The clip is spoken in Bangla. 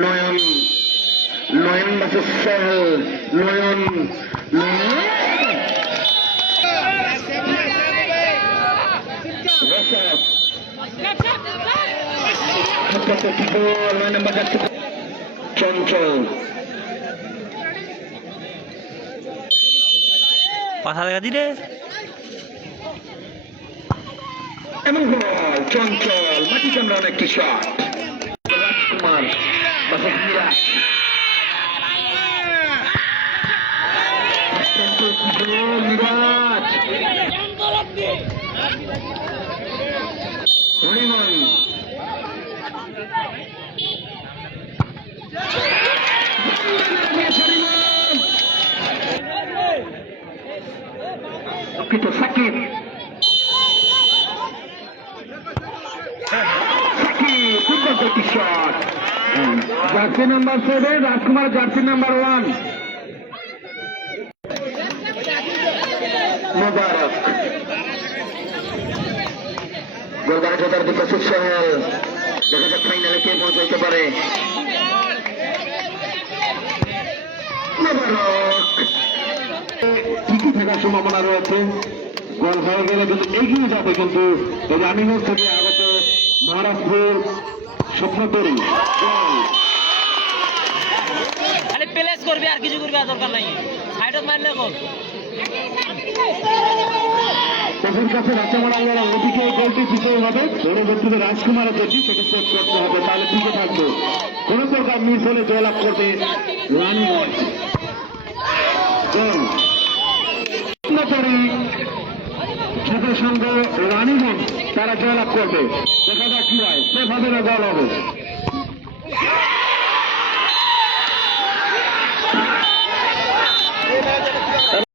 নয়ন নয়ন ভার্সেস সোহেল নয়ন চঞ্চল কথা দেখা দিলে এমন চঞ্চল মাটি কামড়ানো একটি শট রাজকুমার versus Miraj Miraj হরিমন Shakib shot jersey number 7 রাজকুমার জার্সি নাম্বার 1 মোবারক গোলদার জোতার দিকে সোহেল দেখা যাক ফাইনালে কে পৌঁছাইতে পারে মোবারক ঠিকই থাকার সম্ভাবনা রয়েছে গোল হয়ে গেলে কিন্তু এগিয়ে যাবে কিন্তু রানিং থেকে আগত মহারাষ্ট্রের স্বপ্নতরী খালি প্লেস করবে আর কিছু করবে দরকার নাই সাইডত মারলে গোল ওদের কাছে রাজামারা ওদিকে গোলটি দিতে হবে পরবর্তীতে রাজকুমারের যেটি সেটি সেট করতে হবে তাহলে টিকে থাকবে কোন প্রকার মিস হলে জয়লাভ করবে রানীগঞ্জ গোল সাথে সঙ্গে রানীগঞ্জ তারা জয়লাভ করবে দেখা যাক কি হয় সেভাবে গোল হবে